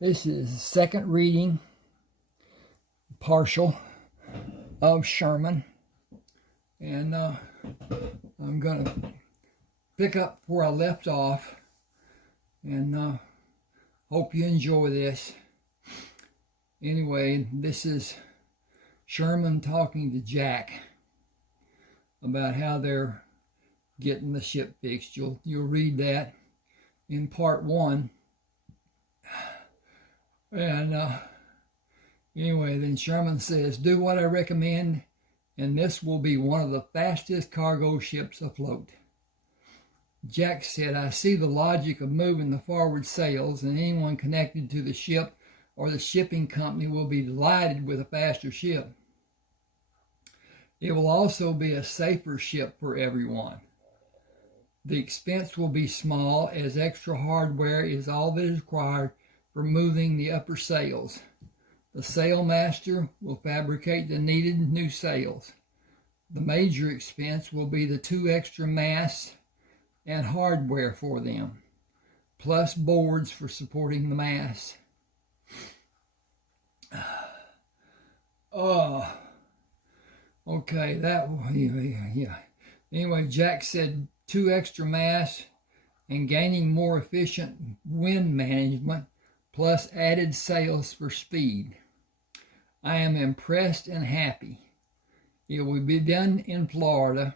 This is the second reading, partial, of Sherman. And I'm going to pick up where I left off. And hope you enjoy this. Anyway, this is Sherman talking to Jack about how they're getting the ship fixed. You'll read that in part 1. And anyway, then Sherman says, "Do what I recommend, and this will be one of the fastest cargo ships afloat." Jack said, "I see the logic of moving the forward sails, and anyone connected to the ship or the shipping company will be delighted with a faster ship. It will also be a safer ship for everyone. The expense will be small, as extra hardware is all that is required for moving the upper sails. The sailmaster will fabricate the needed new sails. The major expense will be the 2 extra masts and hardware for them, plus boards for supporting the masts." Okay, yeah. Anyway, Jack said 2 extra masts and gaining more efficient wind management, plus added sails for speed. "I am impressed and happy. It will be done in Florida.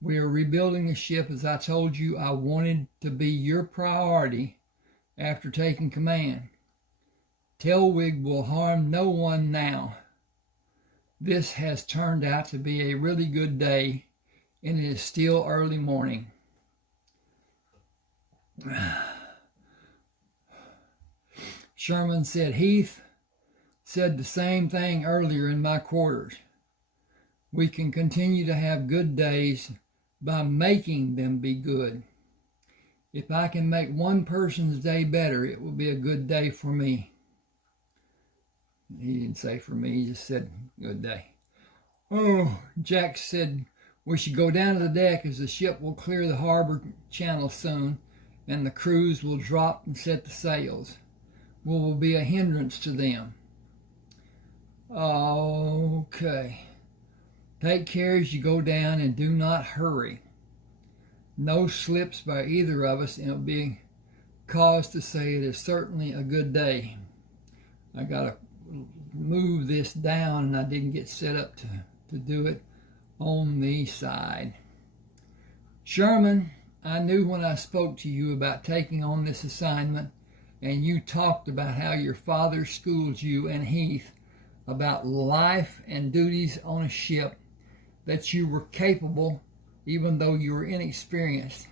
We are rebuilding the ship as I told you I wanted to be your priority after taking command. Tailwig will harm no one now. This has turned out to be a really good day, and it is still early morning." Sherman said, "Heath said the same thing earlier in my quarters. We can continue to have good days by making them be good. If I can make one person's day better, it will be a good day for me." He didn't say for me, he just said good day. Jack said, "We should go down to the deck, as the ship will clear the harbor channel soon, and the crews will drop and set the sails. We will be a hindrance to them." "Okay. Take care as you go down, and do not hurry. No slips by either of us, and it will be cause to say it is certainly a good day." I got to move this down, and I didn't get set up to do it on the side. "Sherman, I knew when I spoke to you about taking on this assignment, and you talked about how your father schooled you and Heath about life and duties on a ship, that you were capable even though you were inexperienced.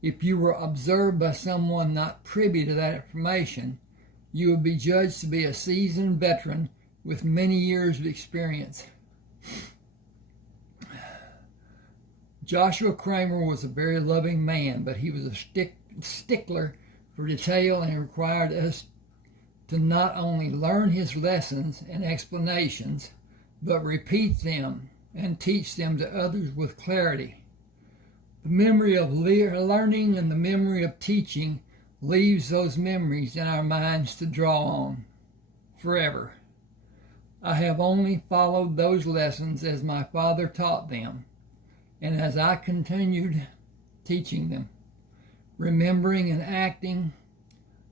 If you were observed by someone not privy to that information, you would be judged to be a seasoned veteran with many years of experience. Joshua Crammer was a very loving man, but he was a stickler for detail, and required us to not only learn his lessons and explanations, but repeat them and teach them to others with clarity. The memory of learning and the memory of teaching leaves those memories in our minds to draw on forever. I have only followed those lessons as my father taught them, and as I continued teaching them. Remembering and acting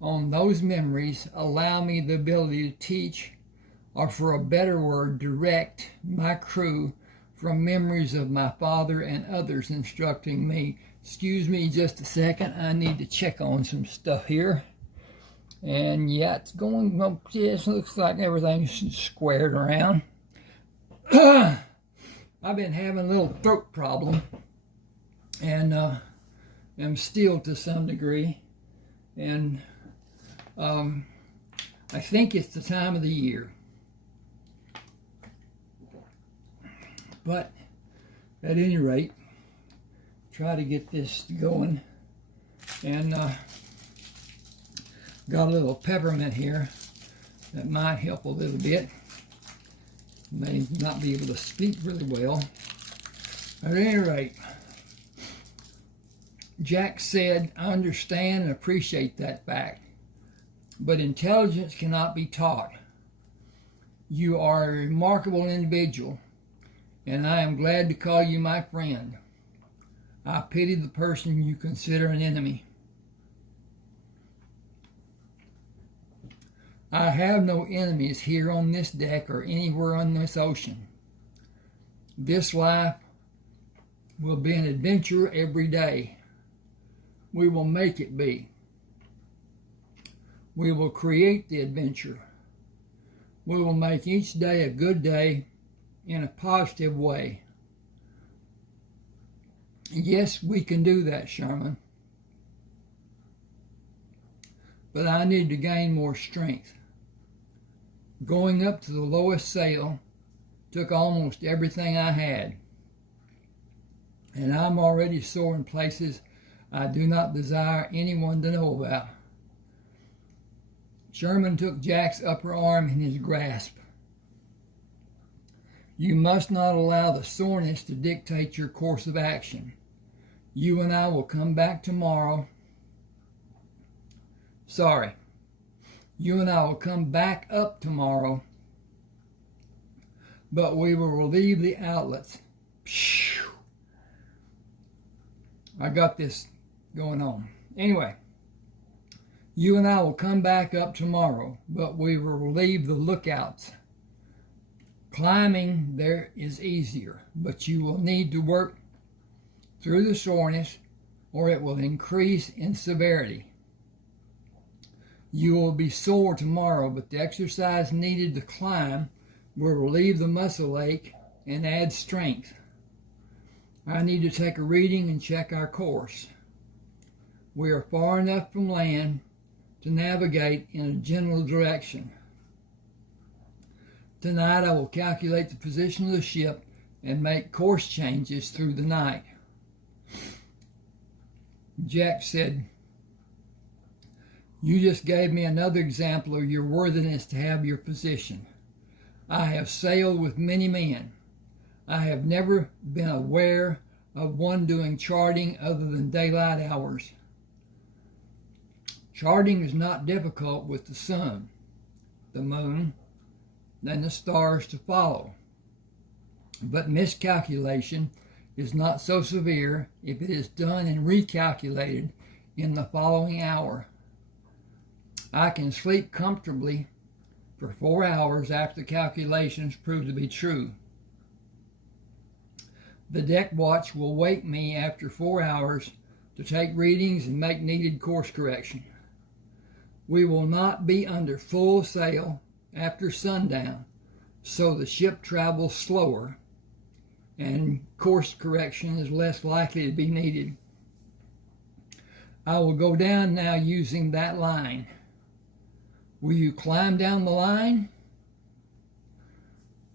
on those memories allow me the ability to teach, or for a better word, direct my crew from memories of my father and others instructing me." Excuse me just a second. I need to check on some stuff here. And yeah, it's going, well, yes, looks like everything's squared around. I've been having a little throat problem, and am still to some degree. And I think it's the time of the year. But at any rate, try to get this going. And got a little peppermint here that might help a little bit. May not be able to speak really well. At any rate, Jack said, "I understand and appreciate that fact. but intelligence cannot be taught. You are a remarkable individual, and I am glad to call you my friend. I pity the person you consider an enemy. I have no enemies here on this deck or anywhere on this ocean. This life will be an adventure every day. We will make it be. We will create the adventure. We will make each day a good day in a positive way. Yes, we can do that, Sherman. But I need to gain more strength. Going up to the lowest sail took almost everything I had, and I'm already sore in places I do not desire anyone to know about. Sherman took Jack's upper arm in his grasp. You must not allow the soreness to dictate your course of action. You and I will come back tomorrow. You and I will come back up tomorrow, but we will relieve the outlets. I got this going on. Anyway, you and I will come back up tomorrow, but we will relieve the lookouts. Climbing there is easier, but you will need to work through the soreness or it will increase in severity. You will be sore tomorrow, but the exercise needed to climb will relieve the muscle ache and add strength. I need to take a reading and check our course. We are far enough from land to navigate in a general direction. Tonight I will calculate the position of the ship and make course changes through the night. Jack said, you just gave me another example of your worthiness to have your position. I have sailed with many men. I have never been aware of one doing charting other than daylight hours. Charting is not difficult with the sun, the moon, and the stars to follow. But miscalculation is not so severe if it is done and recalculated in the following hour. I can sleep comfortably for 4 hours after the calculations prove to be true. The deck watch will wake me after 4 hours to take readings and make needed course correction. We will not be under full sail after sundown, so the ship travels slower and course correction is less likely to be needed. I will go down now using that line. Will you climb down the line?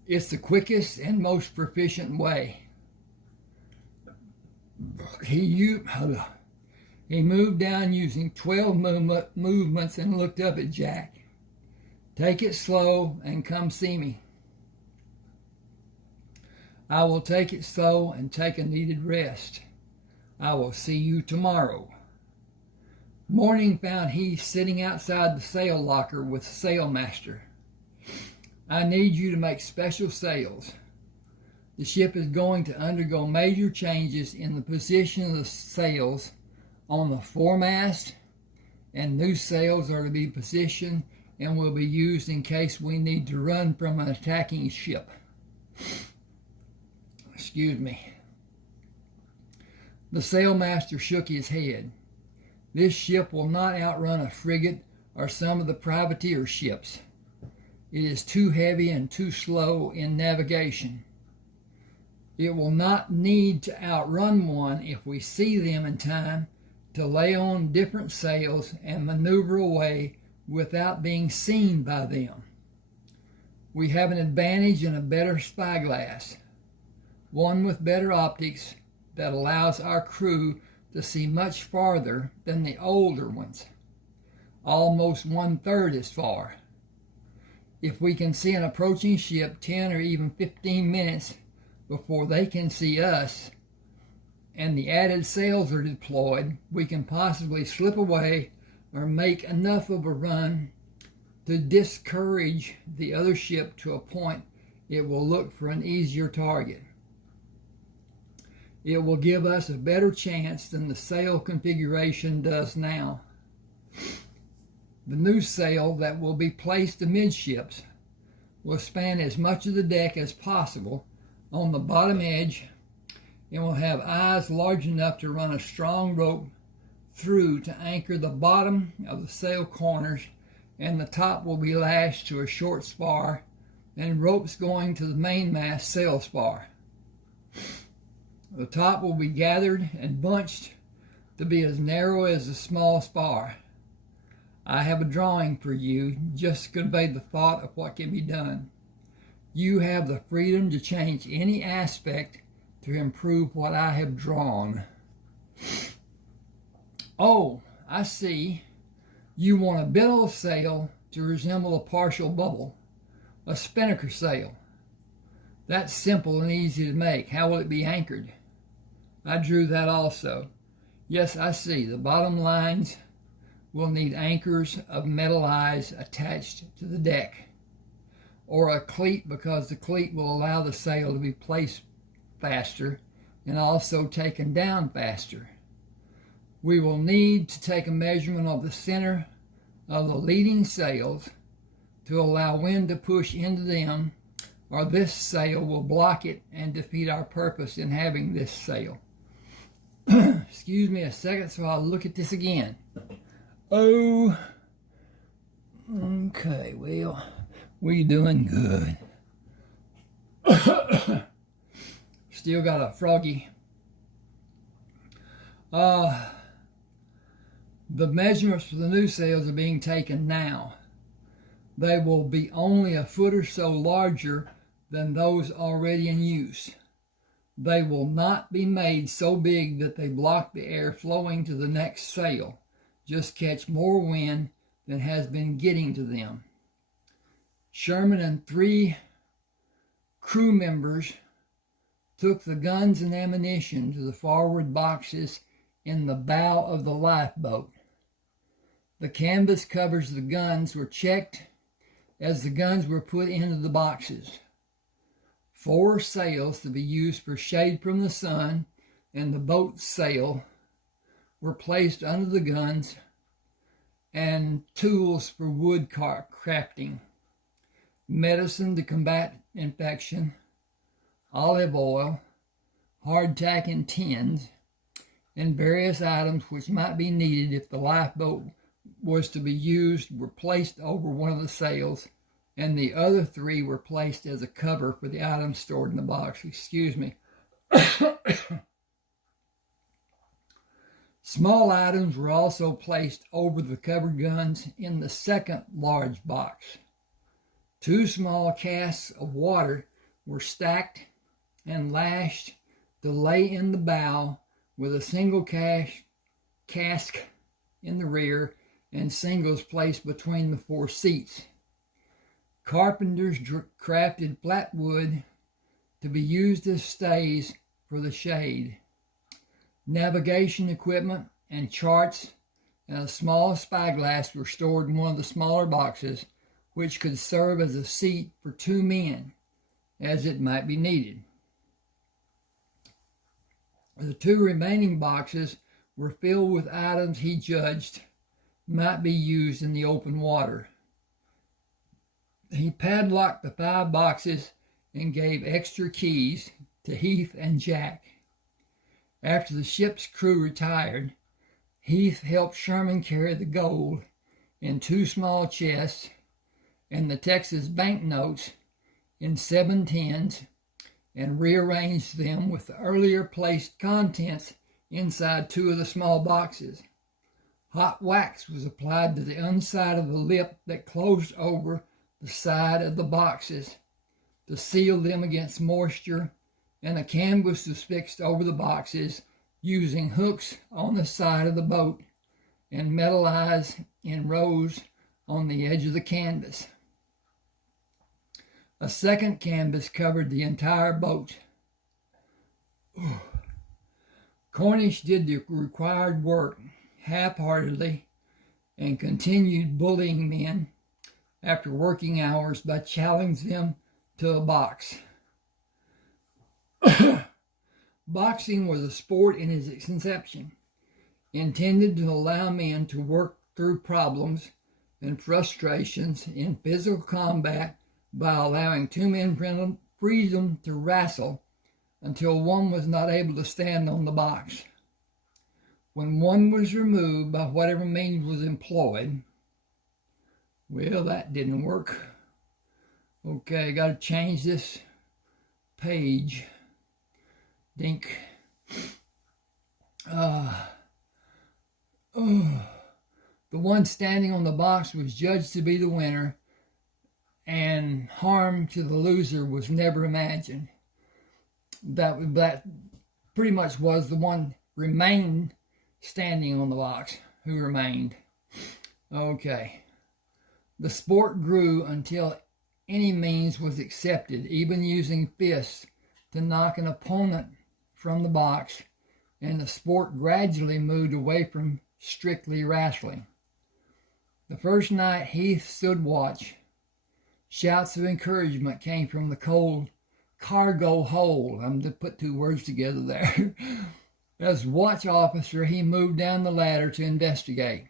It's the quickest and most proficient way. He moved down using 12 movements and looked up at Jack. Take it slow and come see me. I will take it slow and take a needed rest. I will see you tomorrow. Morning found Heath sitting outside the sail locker with the sailmaster. I need you to make special sails. The ship is going to undergo major changes in the position of the sails on the foremast, and new sails are to be positioned and will be used in case we need to run from an attacking ship. Excuse me. The sailmaster shook his head. This ship will not outrun a frigate or some of the privateer ships. It is too heavy and too slow in navigation. It will not need to outrun one if we see them in time to lay on different sails and maneuver away without being seen by them. We have an advantage in a better spyglass, one with better optics that allows our crew to see much farther than the older ones, almost 1/3 as far. If we can see an approaching ship 10 or even 15 minutes before they can see us, and the added sails are deployed, we can possibly slip away or make enough of a run to discourage the other ship to a point it will look for an easier target. It will give us a better chance than the sail configuration does now. The new sail that will be placed amidships will span as much of the deck as possible on the bottom edge and will have eyes large enough to run a strong rope through to anchor the bottom of the sail corners, and the top will be lashed to a short spar and ropes going to the mainmast sail spar. The top will be gathered and bunched to be as narrow as a small spar. I have a drawing for you just to convey the thought of what can be done. You have the freedom to change any aspect to improve what I have drawn. Oh, I see. You want a billow sail to resemble a partial bubble, a spinnaker sail. That's simple and easy to make. How will it be anchored? I drew that also. Yes, I see. The bottom lines will need anchors of metal eyes attached to the deck, or a cleat, because the cleat will allow the sail to be placed faster and also taken down faster. We will need to take a measurement of the center of the leading sails to allow wind to push into them, or this sail will block it and defeat our purpose in having this sail. Excuse me a second so I'll look at this again. Oh, okay, well, we doing good. Still got a froggy. The measurements for the new sails are being taken now. They will be only a foot or so larger than those already in use. They will not be made so big that they block the air flowing to the next sail, just catch more wind than has been getting to them. Sherman and 3 crew members took the guns and ammunition to the forward boxes in the bow of the lifeboat. The canvas covers of the guns were checked as the guns were put into the boxes. 4 sails to be used for shade from the sun and the boat's sail were placed under the guns, and tools for wood crafting, medicine to combat infection, olive oil, hardtack in tins, and various items which might be needed if the lifeboat was to be used were placed over one of the sails, and the other 3 were placed as a cover for the items stored in the box. Excuse me. Small items were also placed over the covered guns in the second large box. 2 small casks of water were stacked and lashed to lay in the bow, with a single cask in the rear and singles placed between the 4 seats. Carpenters crafted flat wood to be used as stays for the shade. Navigation equipment and charts and a small spyglass were stored in one of the smaller boxes, which could serve as a seat for 2 men, as it might be needed. The 2 remaining boxes were filled with items he judged might be used in the open water. He padlocked the 5 boxes and gave extra keys to Heath and Jack. After the ship's crew retired, Heath helped Sherman carry the gold in 2 small chests and the Texas banknotes in 7 tins, and rearranged them with the earlier placed contents inside 2 of the small boxes. Hot wax was applied to the inside of the lip that closed over the side of the boxes to seal them against moisture, and a canvas was fixed over the boxes using hooks on the side of the boat and metal eyes in rows on the edge of the canvas. A second canvas covered the entire boat. Cornish did the required work half-heartedly and continued bullying men after working hours by challenging them to a box. Boxing was a sport in its inception, intended to allow men to work through problems and frustrations in physical combat by allowing two men freedom to wrestle until one was not able to stand on the box. When one was removed by whatever means was employed, well, that didn't work. Okay, got to change this page. Dink. The one standing on the box was judged to be the winner, and harm to the loser was never imagined. That pretty much was the one remained standing on the box who remained. Okay. The sport grew until any means was accepted, even using fists to knock an opponent from the box, and the sport gradually moved away from strictly wrestling. The first night Heath stood watch, shouts of encouragement came from the cold cargo hold. I'm going to put two words together there. As watch officer, he moved down the ladder to investigate.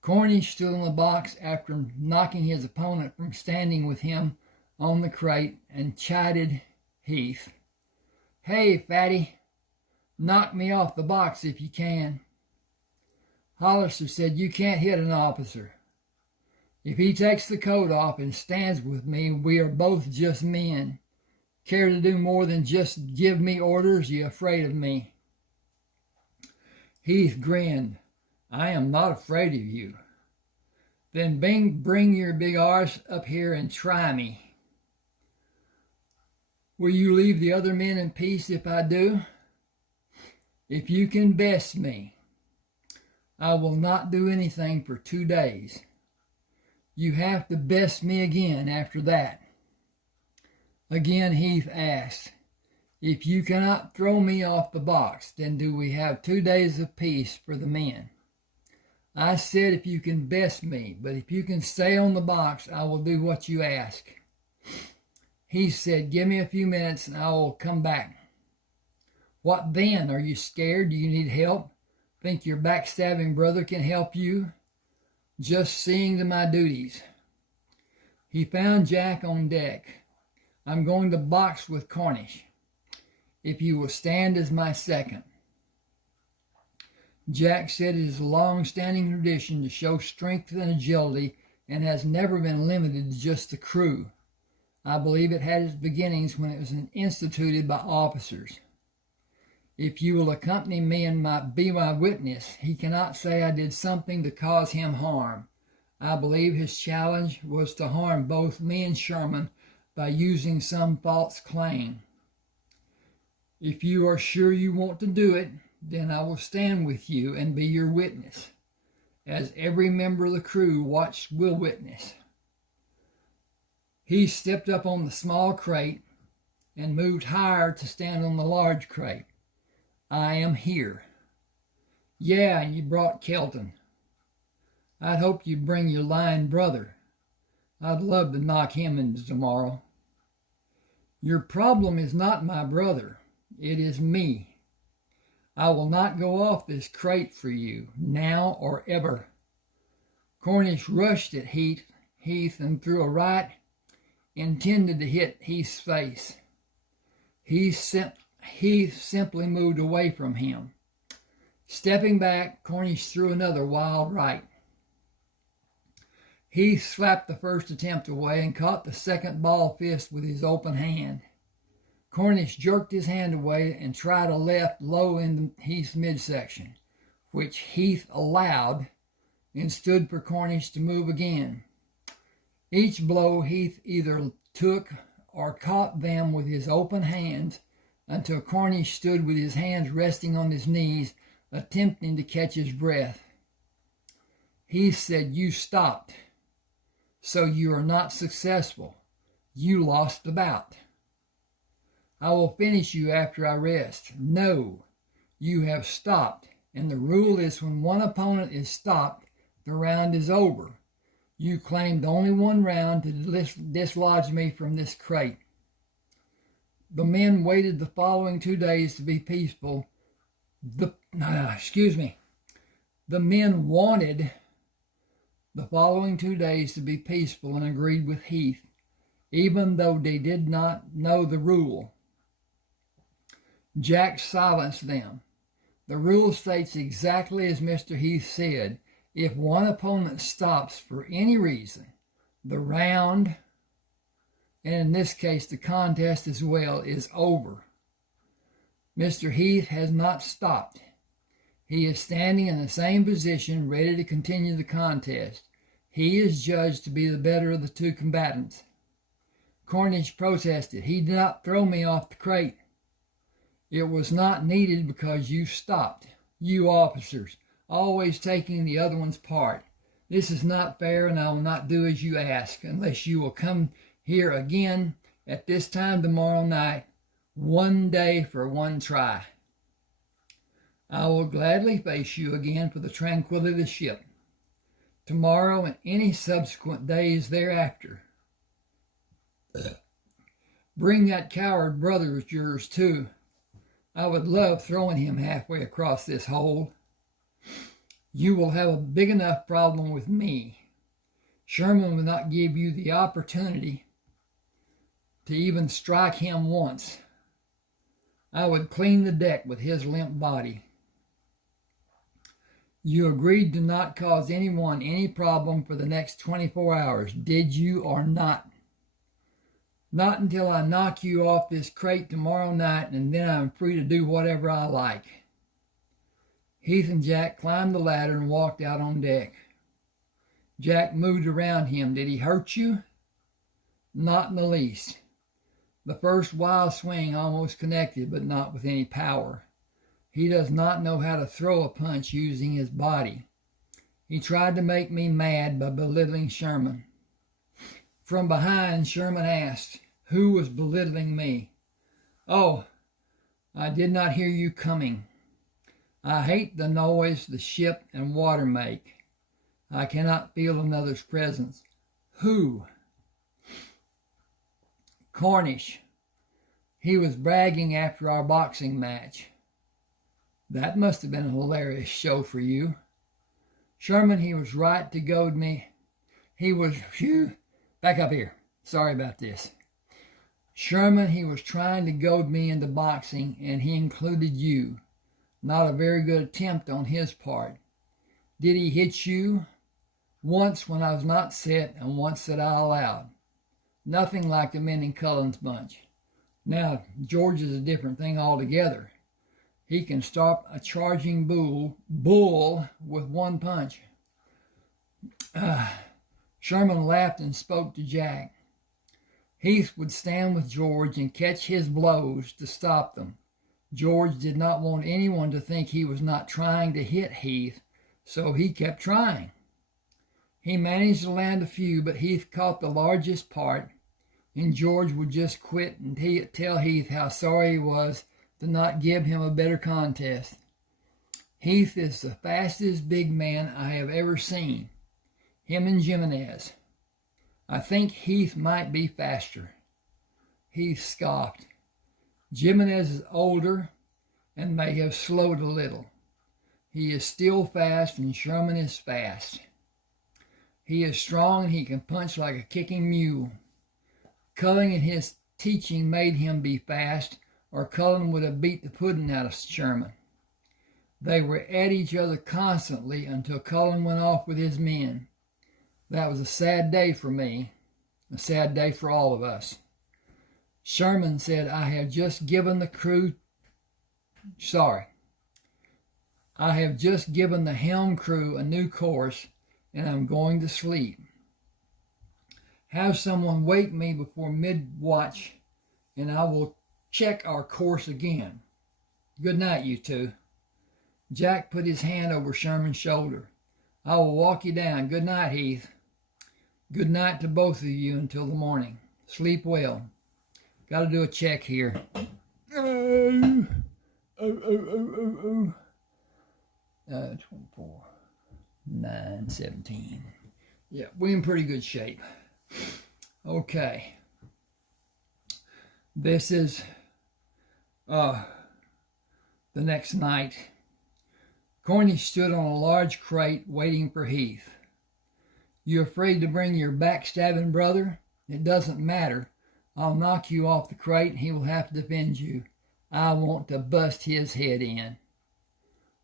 Cornish stood on the box after knocking his opponent from standing with him on the crate and chided Heath. "Hey, fatty, knock me off the box if you can." Hollister said, "You can't hit an officer. If he takes the coat off and stands with me, we are both just men. Care to do more than just give me orders? You afraid of me?" Heath grinned. "I am not afraid of you." "Then bring your big arse up here and try me." "Will you leave the other men in peace if I do?" "If you can best me, I will not do anything for 2 days. You have to best me again after that." Again Heath asked, "If you cannot throw me off the box, then do we have 2 days of peace for the men?" "I said if you can best me, but if you can stay on the box, I will do what you ask." He said, "Give me a few minutes and I will come back." "What then? Are you scared? Do you need help? Think your backstabbing brother can help you?" "Just seeing to my duties." He found Jack on deck. "I'm going to box with Cornish, if you will stand as my second." Jack said it is a long-standing tradition to show strength and agility and has never been limited to just the crew. I believe it had its beginnings when it was instituted by officers. "If you will accompany me and be my witness, he cannot say I did something to cause him harm. I believe his challenge was to harm both me and Sherman by using some false claim. If you are sure you want to do it, then I will stand with you and be your witness, as every member of the crew will witness." He stepped up on the small crate and moved higher to stand on the large crate. "I am here." "Yeah, and you brought Kelton. I'd hoped you'd bring your lying brother. I'd love to knock him into tomorrow." "Your problem is not my brother. It is me. I will not go off this crate for you, now or ever." Cornish rushed at Heath and threw a right intended to hit Heath's face. Heath simply moved away from him. Stepping back, Cornish threw another wild right. Heath slapped the first attempt away and caught the second ball fist with his open hand. Cornish jerked his hand away and tried a left low in Heath's midsection, which Heath allowed and stood for Cornish to move again. Each blow Heath either took or caught them with his open hands until Cornish stood with his hands resting on his knees, attempting to catch his breath. Heath said, "You stopped, so you are not successful. You lost the bout. I will finish you after I rest." "No, you have stopped, and the rule is when one opponent is stopped, The round is over. You claimed only one round to dislodge me from this crate. The men waited the following 2 days to be peaceful. The men wanted the following 2 days to be peaceful and agreed with Heath, even though they did not know the rule. Jack silenced them. The rule states exactly as Mr. Heath said. If one opponent stops for any reason, the round, and in this case the contest as well, is over. Mr. Heath has not stopped. He is standing in the same position, ready to continue the contest. He is judged to be the better of the two combatants. Cornish protested. He did not throw me off the crate. It was not needed because you stopped. You officers, always taking the other one's part. This is not fair, and I will not do as you ask unless you will come here again at this time tomorrow night, 1 day for one try. I will gladly face you again for the tranquility of the ship, tomorrow and any subsequent days thereafter. Bring that coward brother of yours too. I would love throwing him halfway across this hole. You will have a big enough problem with me. Sherman will not give you the opportunity to even strike him once. I would clean the deck with his limp body. You agreed to not cause anyone any problem for the next 24 hours, did you or not? Not until I knock you off this crate tomorrow night, and then I'm free to do whatever I like. Heath and Jack climbed the ladder and walked out on deck. Jack moved around him. Did he hurt you? Not in the least. The first wild swing almost connected, but not with any power. He does not know how to throw a punch using his body. He tried to make me mad by belittling Sherman. From behind, Sherman asked, who was belittling me? Oh, I did not hear you coming. I hate the noise the ship and water make. I cannot feel another's presence. Who? Cornish. He was bragging after our boxing match. That must have been a hilarious show for you. Sherman, he was right to goad me. Back up here. Sorry about this. Sherman, he was trying to goad me into boxing, and he included you. Not a very good attempt on his part. Did he hit you? Once when I was not set, and once that I allowed. Nothing like the men in Cullen's bunch. Now, George is a different thing altogether. He can stop a charging bull with one punch. Sherman laughed and spoke to Jack. Heath would stand with George and catch his blows to stop them. George did not want anyone to think he was not trying to hit Heath, so he kept trying. He managed to land a few, but Heath caught the largest part, and George would just quit and tell Heath how sorry he was to not give him a better contest. Heath is the fastest big man I have ever seen. Him and Jimenez. I think Heath might be faster. Heath scoffed. Jimenez is older and may have slowed a little. He is still fast, and Sherman is fast. He is strong, and he can punch like a kicking mule. Cullen and his teaching made him be fast, or Cullen would have beat the pudding out of Sherman. They were at each other constantly until Cullen went off with his men. That was a sad day for me, a sad day for all of us. Sherman said, I have just given the helm crew a new course, and I'm going to sleep. Have someone wake me before mid-watch, and I will check our course again. Good night, you two. Jack put his hand over Sherman's shoulder. I will walk you down. Good night, Heath. Good night to both of you until the morning. Sleep well. Got to do a check here. 24. 9:17. Yeah, we're in pretty good shape. Okay. This is the next night. Cornish stood on a large crate waiting for Heath. You afraid to bring your backstabbing brother? It doesn't matter. I'll knock you off the crate and he will have to defend you. I want to bust his head in.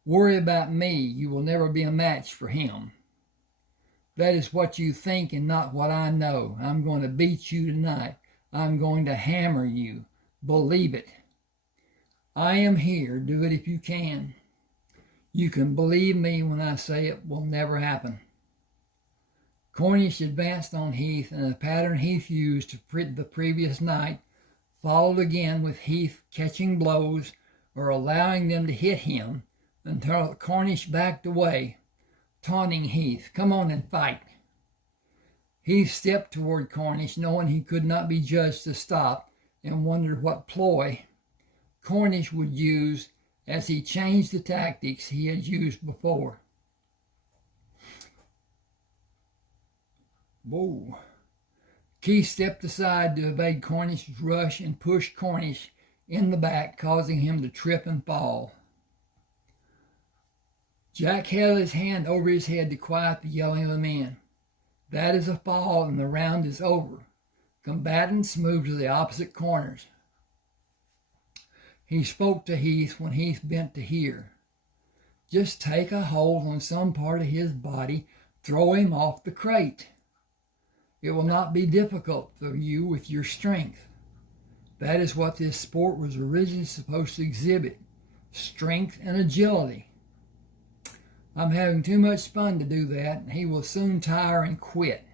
Worry about me. You will never be a match for him. That is what you think and not what I know. I'm going to beat you tonight. I'm going to hammer you. Believe it. I am here. Do it if you can. You can believe me when I say it will never happen. Cornish advanced on Heath, and the pattern Heath used the previous night followed again, with Heath catching blows or allowing them to hit him until Cornish backed away, taunting Heath, "Come on and fight." Heath stepped toward Cornish, knowing he could not be judged to stop, and wondered what ploy Cornish would use as he changed the tactics he had used before. Whoa. Keith stepped aside to evade Cornish's rush and pushed Cornish in the back, causing him to trip and fall. Jack held his hand over his head to quiet the yelling of the men. That is a fall, and the round is over. Combatants moved to the opposite corners. He spoke to Heath when Heath bent to hear. Just take a hold on some part of his body, throw him off the crate. It will not be difficult for you with your strength. That is what this sport was originally supposed to exhibit, strength and agility. I'm having too much fun to do that, and he will soon tire and quit.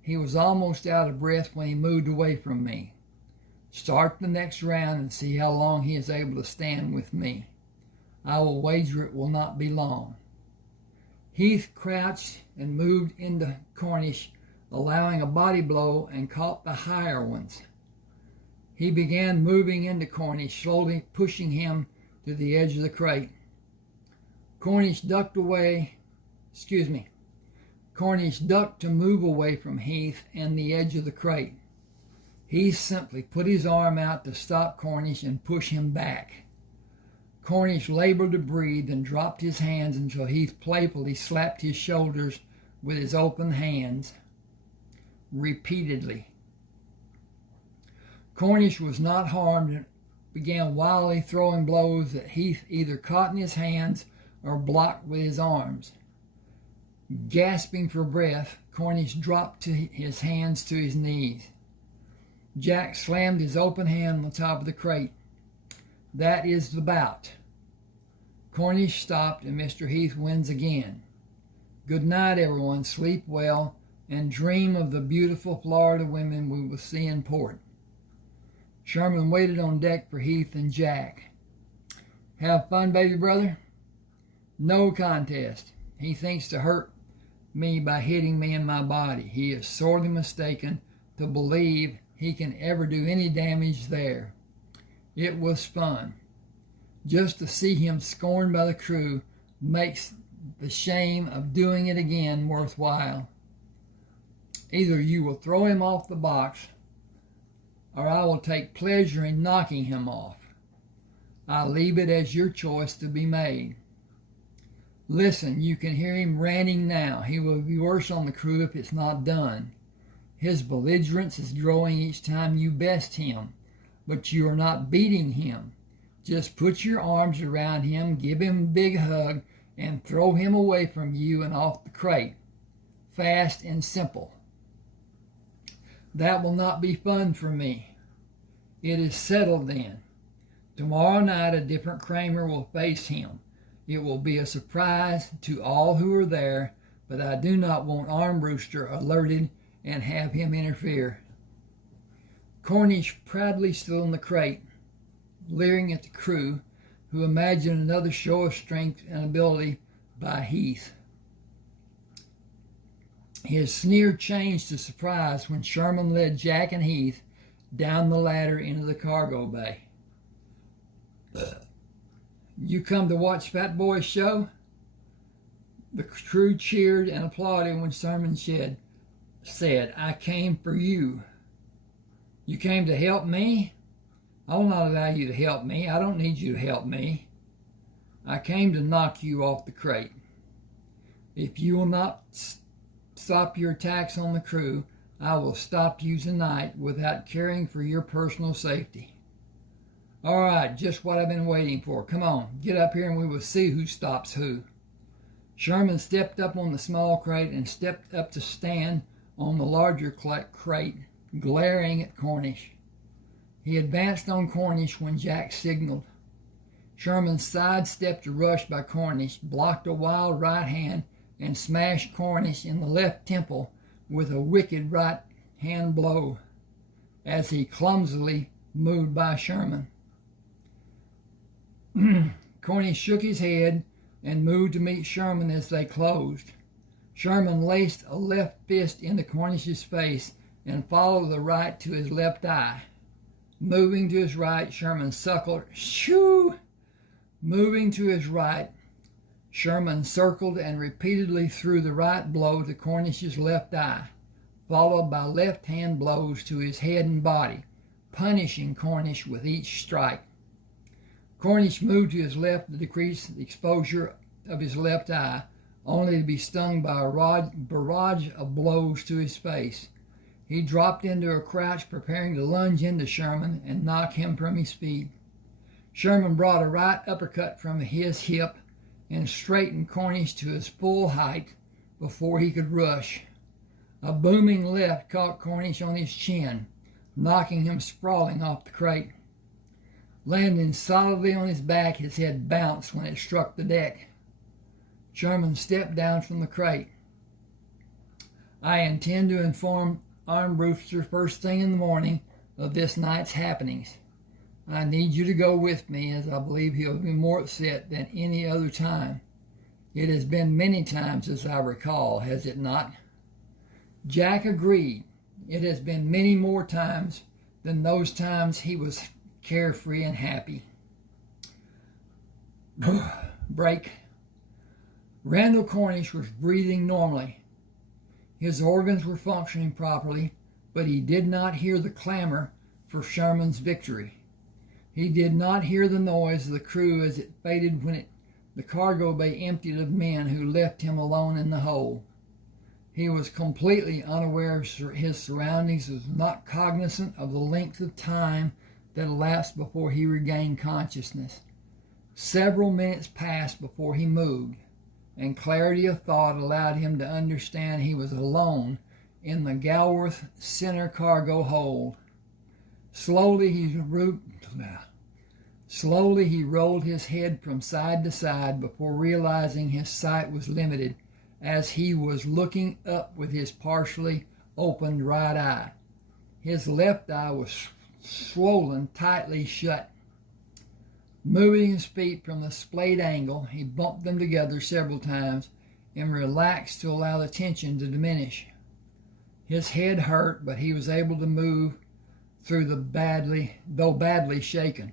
He was almost out of breath when he moved away from me. Start the next round and see how long he is able to stand with me. I will wager it will not be long. Heath crouched and moved into Cornish, allowing a body blow, and caught the higher ones. He began moving into Cornish, slowly pushing him to the edge of the crate. Cornish ducked to move away from Heath and the edge of the crate. Heath simply put his arm out to stop Cornish and push him back. Cornish labored to breathe and dropped his hands until Heath playfully slapped his shoulders with his open hands repeatedly. Cornish was not harmed and began wildly throwing blows that Heath either caught in his hands or blocked with his arms. Gasping for breath, Cornish dropped his hands to his knees. Jack slammed his open hand on the top of the crate. That is the bout. Cornish stopped, and Mr. Heath wins again. Good night, everyone. Sleep well, and dream of the beautiful Florida women we will see in port. Sherman waited on deck for Heath and Jack. Have fun, baby brother? No contest. He thinks to hurt me by hitting me in my body. He is sorely mistaken to believe he can ever do any damage there. It was fun. Just to see him scorned by the crew makes the shame of doing it again worthwhile. Either you will throw him off the box, or I will take pleasure in knocking him off. I leave it as your choice to be made. Listen, you can hear him ranting now. He will be worse on the crew if it's not done. His belligerence is growing each time you best him, but you are not beating him. Just put your arms around him, give him a big hug, and throw him away from you and off the crate. Fast and simple. That will not be fun for me. It is settled then. Tomorrow night a different Crammer will face him. It will be a surprise to all who are there, but I do not want Armbruster alerted and have him interfere. Cornish proudly stood on the crate, leering at the crew, who imagined another show of strength and ability by Heath. His sneer changed to surprise when Sherman led Jack and Heath down the ladder into the cargo bay. You come to watch Fat Boy's show? The crew cheered and applauded when Sherman said, "I came for you." "You came to help me?" "I will not allow you to help me. I don't need you to help me. I came to knock you off the crate. If you will not stop your attacks on the crew, I will stop you tonight without caring for your personal safety." "All right, just what I've been waiting for. Come on, get up here and we will see who stops who." Sherman stepped up on the small crate and stepped up to stand on the larger crate, glaring at Cornish. He advanced on Cornish when Jack signaled. Sherman sidestepped a rush by Cornish, blocked a wild right hand, and smashed Cornish in the left temple with a wicked right hand blow as he clumsily moved by Sherman. Cornish shook his head and moved to meet Sherman as they closed. Sherman laced a left fist into Cornish's face and followed the right to his left eye. Moving to his right, Sherman circled and repeatedly threw the right blow to Cornish's left eye, followed by left-hand blows to his head and body, punishing Cornish with each strike. Cornish moved to his left to decrease the exposure of his left eye, only to be stung by a barrage of blows to his face. He dropped into a crouch, preparing to lunge into Sherman and knock him from his feet. Sherman brought a right uppercut from his hip and straightened Cornish to his full height before he could rush. A booming left caught Cornish on his chin, knocking him sprawling off the crate. Landing solidly on his back, his head bounced when it struck the deck. Sherman stepped down from the crate. "I intend to inform Armbruster first thing in the morning of this night's happenings. I need you to go with me, as I believe he'll be more upset than any other time. It has been many times, as I recall, has it not?" Jack agreed. It has been many more times than those times he was carefree and happy. Break. Randall Cornish was breathing normally. His organs were functioning properly, but he did not hear the clamor for Sherman's victory. He did not hear the noise of the crew as it faded when the cargo bay emptied of men who left him alone in the hold. He was completely unaware of his surroundings, was not cognizant of the length of time that elapsed before he regained consciousness. Several minutes passed before he moved, and clarity of thought allowed him to understand he was alone in the Galworth center cargo hold. Slowly he rolled his head from side to side before realizing his sight was limited as he was looking up with his partially opened right eye. His left eye was swollen tightly shut. Moving his feet from the splayed angle, he bumped them together several times and relaxed to allow the tension to diminish. His head hurt, but he was able to move through though badly shaken.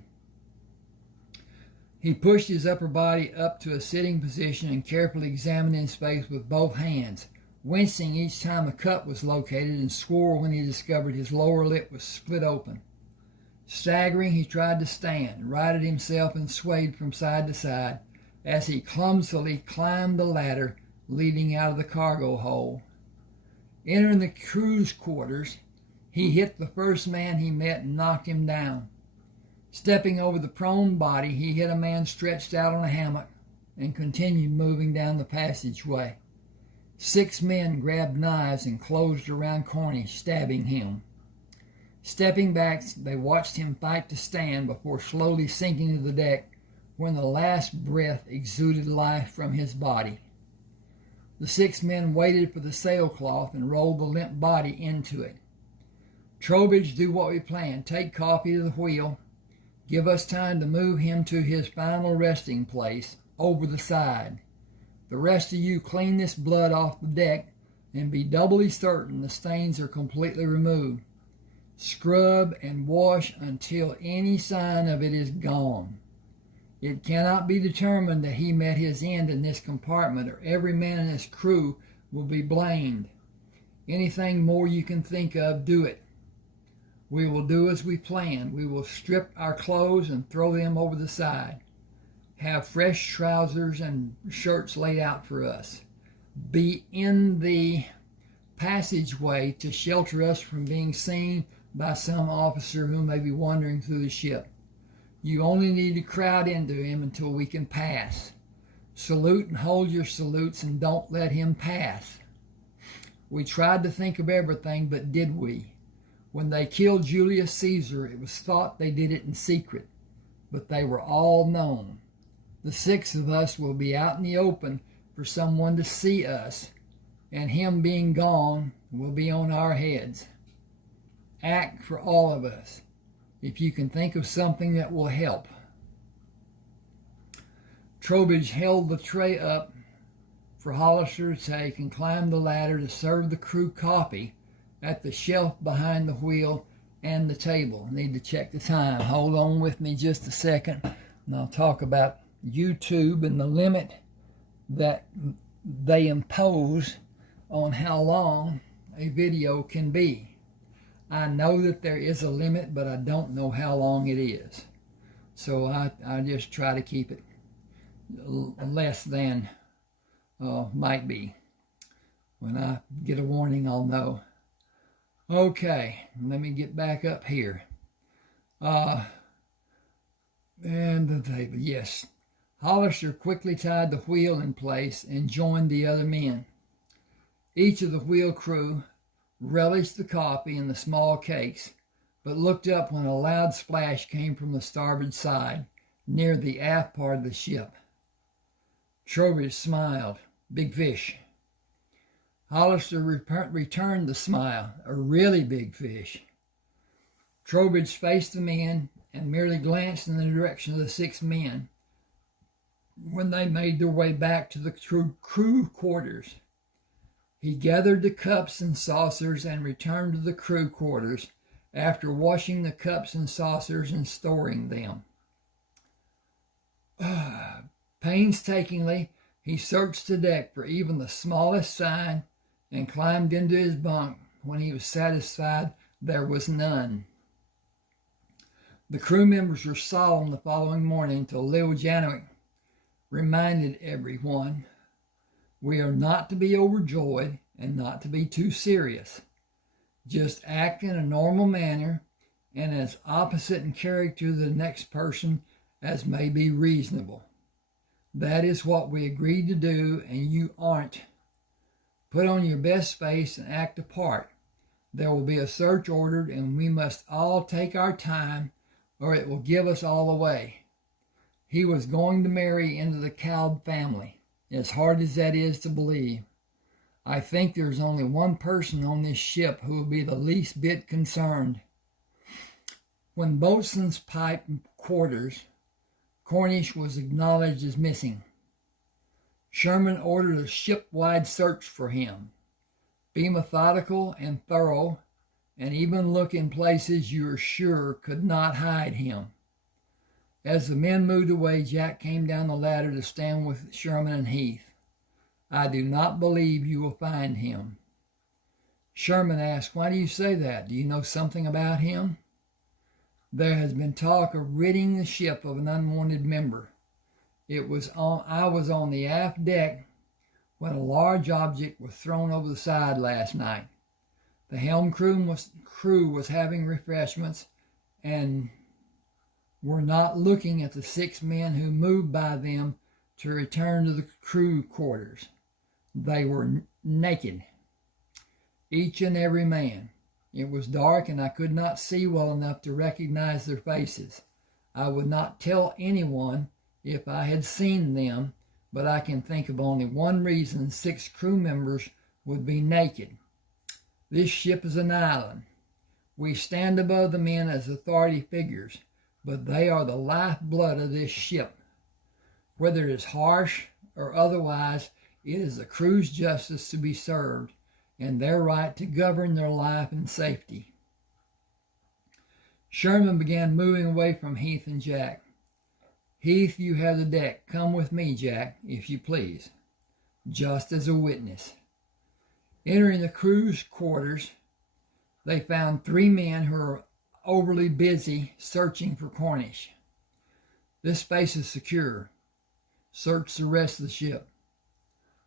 He pushed his upper body up to a sitting position and carefully examined his face with both hands, wincing each time a cut was located and swore when he discovered his lower lip was split open. Staggering, he tried to stand, righted himself, and swayed from side to side as he clumsily climbed the ladder leading out of the cargo hold. Entering the crew's quarters, he hit the first man he met and knocked him down. Stepping over the prone body, he hit a man stretched out on a hammock and continued moving down the passageway. 6 men grabbed knives and closed around Cornish, stabbing him. Stepping back, they watched him fight to stand before slowly sinking to the deck when the last breath exuded life from his body. The 6 men waited for the sailcloth and rolled the limp body into it. "Trowbridge, do what we planned. Take Coffee to the wheel. Give us time to move him to his final resting place, over the side. The rest of you clean this blood off the deck and be doubly certain the stains are completely removed. Scrub and wash until any sign of it is gone. It cannot be determined that he met his end in this compartment, or every man in his crew will be blamed. Anything more you can think of, do it. We will do as we planned. We will strip our clothes and throw them over the side. Have fresh trousers and shirts laid out for us. Be in the passageway to shelter us from being seen by some officer who may be wandering through the ship. You only need to crowd into him until we can pass. Salute and hold your salutes and don't let him pass. We tried to think of everything, but did we? When they killed Julius Caesar, it was thought they did it in secret, but they were all known. The 6 of us will be out in the open for someone to see us, and him being gone will be on our heads. Act for all of us, if you can think of something that will help. Trowbridge held the tray up for Hollister to take and climbed the ladder to serve the crew coffee at the shelf behind the wheel and the table. I need to check the time. Hold on with me just a second, and I'll talk about YouTube and the limit that they impose on how long a video can be. I know that there is a limit, but I don't know how long it is. So I just try to keep it less than might be. When I get a warning, I'll know. Okay, let me get back up here. And the table, yes. Hollister quickly tied the wheel in place and joined the other men. Each of the wheel crew relished the coffee and the small cakes, but looked up when a loud splash came from the starboard side, near the aft part of the ship. Trowbridge smiled. Big fish. Hollister returned the smile. A really big fish. Trowbridge faced the men and merely glanced in the direction of the 6 men when they made their way back to the crew quarters. He gathered the cups and saucers and returned to the crew quarters after washing the cups and saucers and storing them. Painstakingly, he searched the deck for even the smallest sign and climbed into his bunk when he was satisfied there was none. The crew members were solemn the following morning until Lil Janowick reminded everyone, we are not to be overjoyed and not to be too serious. Just act in a normal manner and as opposite in character to the next person as may be reasonable. That is what we agreed to do, and you aren't. Put on your best face and act a part. There will be a search ordered, and we must all take our time, or it will give us all away. He was going to marry into the Cowd family, as hard as that is to believe. I think there's only one person on this ship who will be the least bit concerned. When boatswain's pipe quarters, Cornish was acknowledged as missing. Sherman ordered a ship-wide search for him. Be methodical and thorough, and even look in places you are sure could not hide him. As the men moved away, Jack came down the ladder to stand with Sherman and Heath. I do not believe you will find him. Sherman asked, why do you say that? Do you know something about him? There has been talk of ridding the ship of an unwanted member. I was on the aft deck when a large object was thrown over the side last night. The helm crew was having refreshments and were not looking at the 6 men who moved by them to return to the crew quarters. They were naked, each and every man. It was dark and I could not see well enough to recognize their faces. I would not tell anyone if I had seen them, but I can think of only one reason 6 crew members would be naked. This ship is an island. We stand above the men as authority figures, but they are the lifeblood of this ship. Whether it is harsh or otherwise, it is the crew's justice to be served, and their right to govern their life and safety. Sherman began moving away from Heath and Jack. Heath, you have the deck. Come with me, Jack, if you please, just as a witness. Entering the crew's quarters, they found 3 men who were overly busy searching for Cornish. This space is secure. Search the rest of the ship.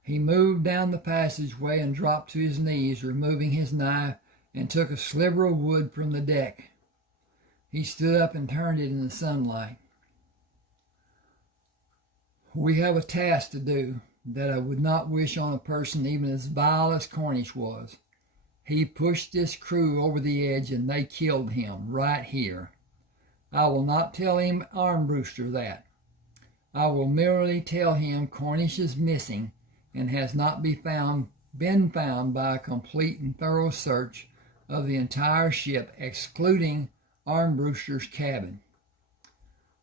He moved down the passageway and dropped to his knees, removing his knife, and took a sliver of wood from the deck. He stood up and turned it in the sunlight. We have a task to do that I would not wish on a person even as vile as Cornish was. He pushed this crew over the edge and they killed him right here. I will not tell him Armbruster that. I will merely tell him Cornish is missing and has not been found by a complete and thorough search of the entire ship, excluding Armbruster's cabin.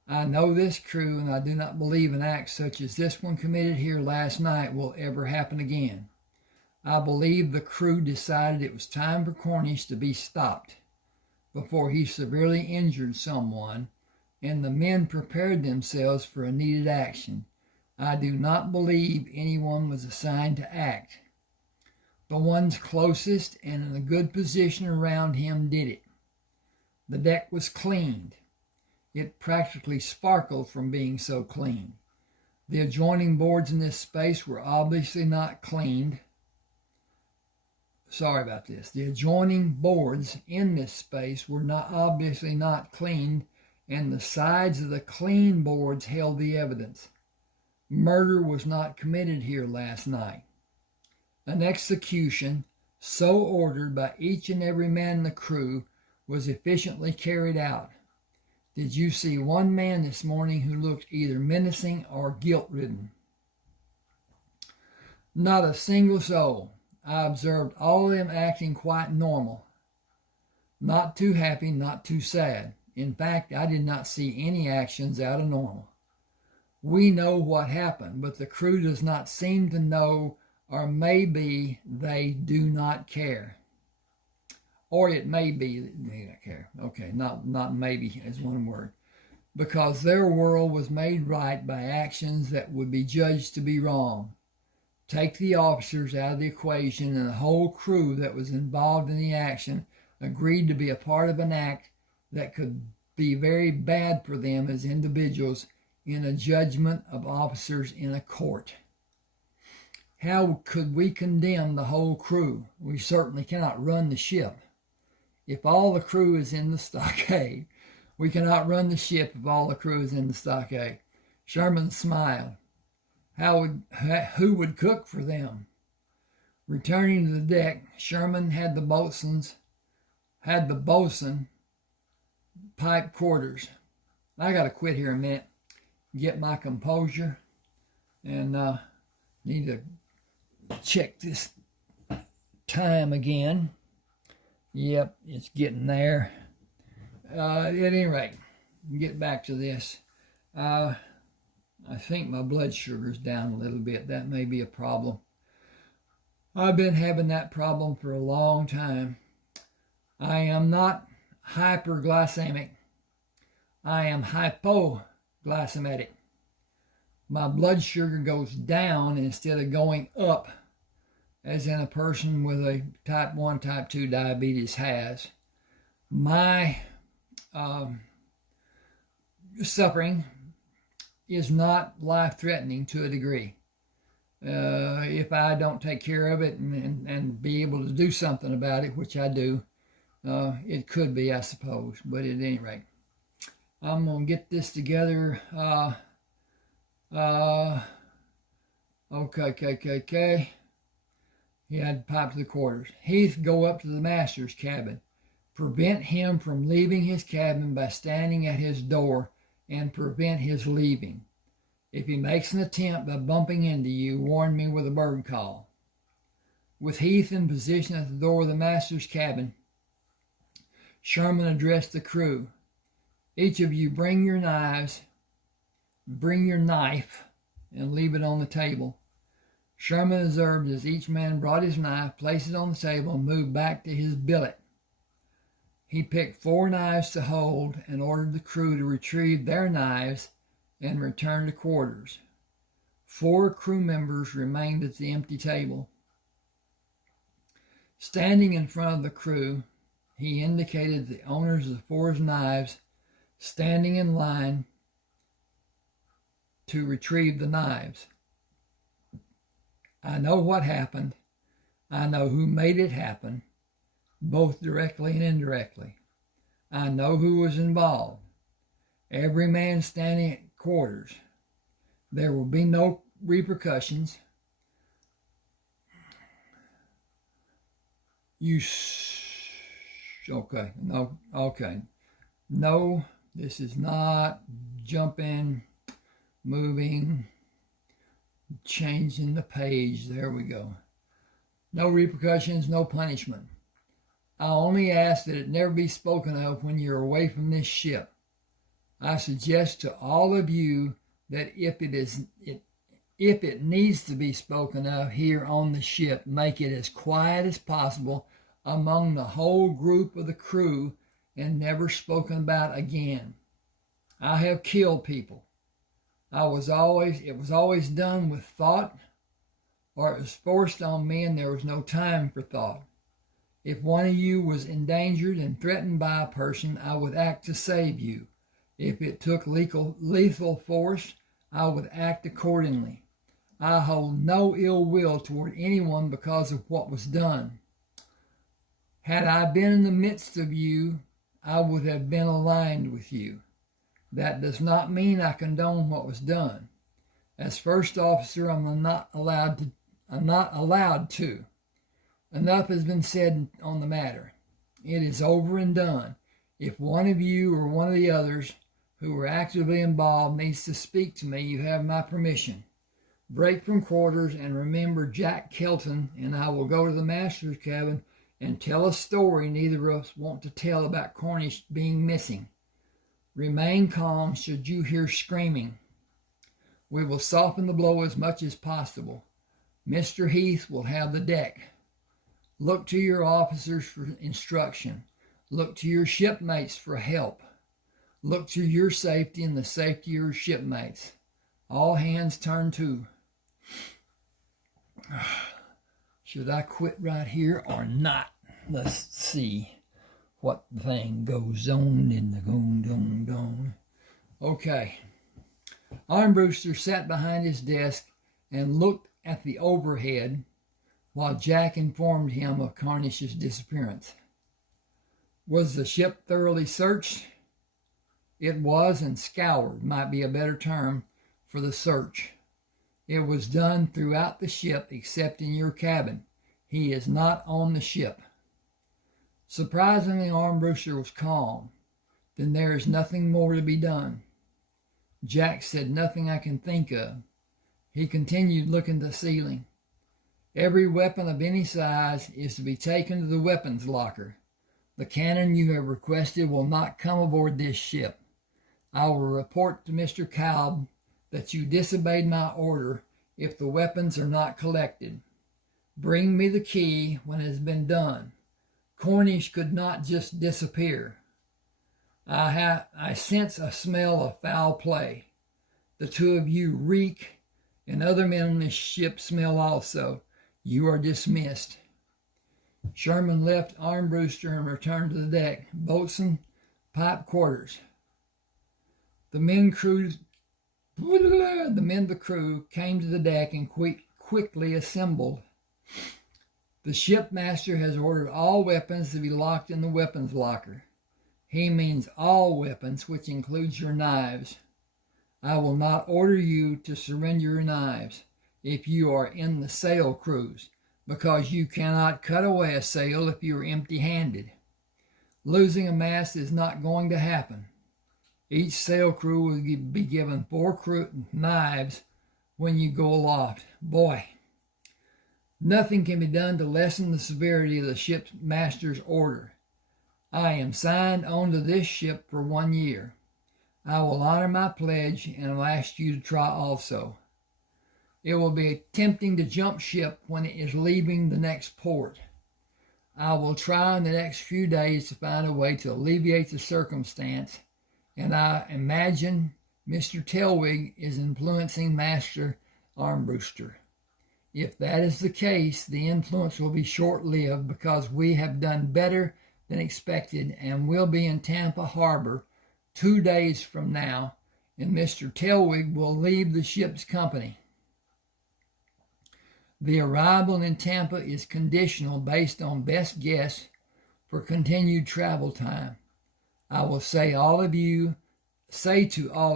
I know this crew, and I do not believe an act such as this one committed here last night will ever happen again. I believe the crew decided it was time for Cornish to be stopped before he severely injured someone, and the men prepared themselves for a needed action. I do not believe anyone was assigned to act. The ones closest and in a good position around him did it. The deck was cleaned. It practically sparkled from being so clean. The adjoining boards in this space were obviously not cleaned. Sorry about this. The adjoining boards in this space were obviously not cleaned, and the sides of the clean boards held the evidence. Murder was not committed here last night. An execution, so ordered by each and every man in the crew, was efficiently carried out. Did you see one man this morning who looked either menacing or guilt-ridden? Not a single soul. I observed all of them acting quite normal. Not too happy, not too sad. In fact, I did not see any actions out of normal. We know what happened, but the crew does not seem to know, or maybe they do not care. Or it may be that they don't care. Okay, not maybe as one word. Because their world was made right by actions that would be judged to be wrong. Take the officers out of the equation, and the whole crew that was involved in the action agreed to be a part of an act that could be very bad for them as individuals in a judgment of officers in a court. How could we condemn the whole crew? We certainly cannot run the ship. If all the crew is in the stockade, we cannot run the ship if all the crew is in the stockade. Sherman smiled. Who would cook for them? Returning to the deck, Sherman had the bosun pipe quarters. I got to quit here a minute, get my composure, and need to check this time again. Yep, it's getting there. At any rate, get back to this. I think my blood sugar's down a little bit. That may be a problem. I've been having that problem for a long time. I am not hyperglycemic. I am hypoglycemic. My blood sugar goes down instead of going up, as in a person with a type 1, type 2 diabetes has. My suffering is not life-threatening to a degree. If I don't take care of it and be able to do something about it, which I do, it could be, I suppose. But at any rate, I'm going to get this together. Okay. He had to pipe to the quarters. Heath, go up to the master's cabin. Prevent him from leaving his cabin by standing at his door, and prevent his leaving. If he makes an attempt by bumping into you, warn me with a bird call. With Heath in position at the door of the master's cabin, Sherman addressed the crew. Each of you bring your knife, and leave it on the table. Sherman observed as each man brought his knife, placed it on the table, and moved back to his billet. He picked 4 knives to hold and ordered the crew to retrieve their knives and returned to quarters. 4 crew members remained at the empty table. Standing in front of the crew, he indicated the owners of 4 knives standing in line to retrieve the knives. I know what happened. I know who made it happen, both directly and indirectly. I know who was involved. Every man standing at quarters. There will be no repercussions. No, this is not jumping, moving, changing the page. There we go. No repercussions, no punishment. I only ask that it never be spoken of when you're away from this ship. I suggest to all of you that if it needs to be spoken of here on the ship, make it as quiet as possible among the whole group of the crew and never spoken about again. I have killed people. It was always done with thought, or it was forced on me and there was no time for thought. If one of you was endangered and threatened by a person, I would act to save you. If it took lethal force, I would act accordingly. I hold no ill will toward anyone because of what was done. Had I been in the midst of you, I would have been aligned with you. That does not mean I condone what was done. As first officer, I'm not allowed to. Enough has been said on the matter. It is over and done. If one of you or one of the others who were actively involved needs to speak to me, you have my permission. Break from quarters and remember Jack Kelton, and I will go to the master's cabin and tell a story neither of us want to tell about Cornish being missing. Remain calm should you hear screaming. We will soften the blow as much as possible. Mr. Heath will have the deck. Look to your officers for instruction. Look to your shipmates for help. Look to your safety and the safety of your shipmates. All hands turn to. Should I quit right here or not? Let's see what thing goes on in the gong. Okay. Armbruster sat behind his desk and looked at the overhead while Jack informed him of Cornish's disappearance. Was the ship thoroughly searched? It was, and scoured might be a better term for the search. It was done throughout the ship except in your cabin. He is not on the ship. Surprisingly, Armbruster was calm. Then there is nothing more to be done. Jack said, nothing I can think of. He continued looking at the ceiling. Every weapon of any size is to be taken to the weapons locker. The cannon you have requested will not come aboard this ship. I will report to Mr. Kalb that you disobeyed my order if the weapons are not collected. Bring me the key when it has been done. Cornish could not just disappear. I sense a smell of foul play. The 2 of you reek, and other men on this ship smell also. You are dismissed. Sherman left Armbruster and returned to the deck. Boatswain, pipe quarters. The men of the crew came to the deck and quickly assembled. The shipmaster has ordered all weapons to be locked in the weapons locker. He means all weapons, which includes your knives. I will not order you to surrender your knives if you are in the sail cruise, because you cannot cut away a sail if you are empty-handed. Losing a mast is not going to happen. Each sail crew will be given 4 knives when you go aloft. Boy, nothing can be done to lessen the severity of the ship's master's order. I am signed onto this ship for 1 year. I will honor my pledge and will ask you to try also. It will be tempting to jump ship when it is leaving the next port. I will try in the next few days to find a way to alleviate the circumstance, and I imagine Mr. Tailwig is influencing Master Armbruster. If that is the case, the influence will be short-lived because we have done better than expected and will be in Tampa Harbor 2 days from now, and Mr. Tailwig will leave the ship's company. The arrival in Tampa is conditional based on best guess for continued travel time. I will say to all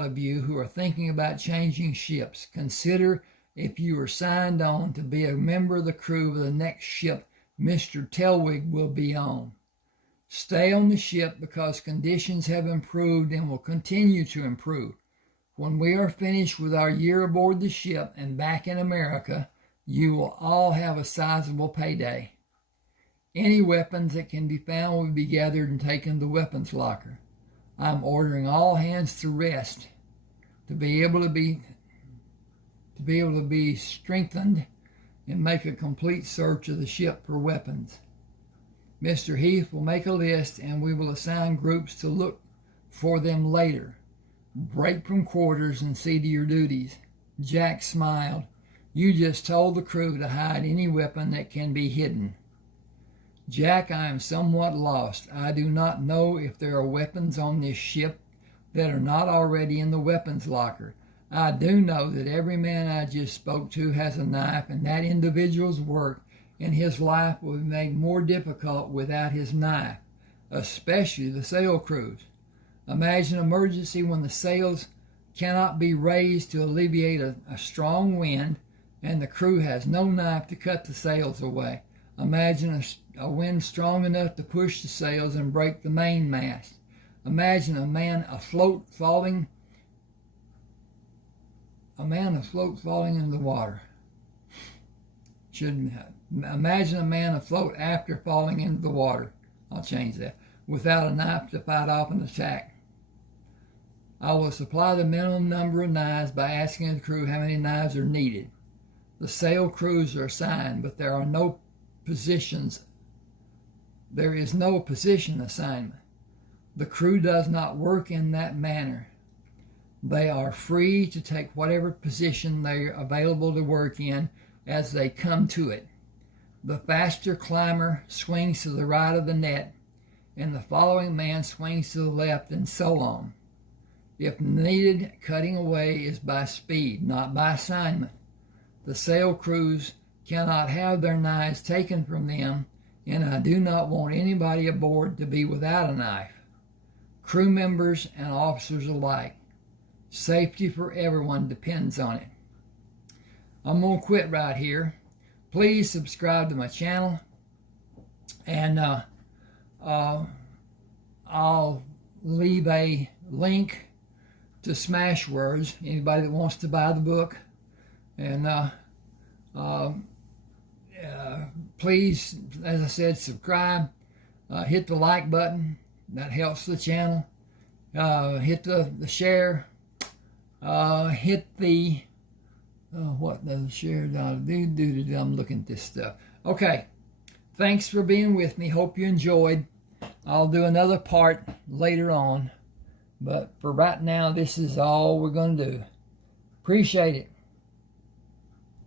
of you who are thinking about changing ships, consider if you are signed on to be a member of the crew of the next ship Mr. Tailwig will be on. Stay on the ship because conditions have improved and will continue to improve. When we are finished with our year aboard the ship and back in America, you will all have a sizable payday. Any weapons that can be found will be gathered and taken to the weapons locker. I'm ordering all hands to rest to be able to be strengthened and make a complete search of the ship for weapons. Mr. Heath will make a list and we will assign groups to look for them later. Break from quarters and see to your duties. Jack smiled. You just told the crew to hide any weapon that can be hidden. Jack, I am somewhat lost. I do not know if there are weapons on this ship that are not already in the weapons locker. I do know that every man I just spoke to has a knife, and that individual's work and his life will be made more difficult without his knife, especially the sail crews. Imagine an emergency when the sails cannot be raised to alleviate a strong wind and the crew has no knife to cut the sails away. Imagine a wind strong enough to push the sails and break the mainmast. Imagine a man afloat falling into the water. Imagine a man afloat after falling into the water. I'll change that. Without a knife to fight off an attack. I will supply the minimum number of knives by asking the crew how many knives are needed. The sail crews are assigned, but there is no position assignment. The crew does not work in that manner. They are free to take whatever position they are available to work in as they come to it. The faster climber swings to the right of the net, and the following man swings to the left, and so on. If needed, cutting away is by speed, not by assignment. The sail crews cannot have their knives taken from them, and I do not want anybody aboard to be without a knife. Crew members and officers alike. Safety for everyone depends on it. I'm going to quit right here. Please subscribe to my channel, and I'll leave a link to Smashwords, anybody that wants to buy the book. And please, as I said, subscribe, hit the like button, that helps the channel, hit the share, hit the what does share do? I'm looking at this stuff. Okay, thanks for being with me. Hope you enjoyed. I'll do another part later on, but for right now, this is all we're going to do. Appreciate it.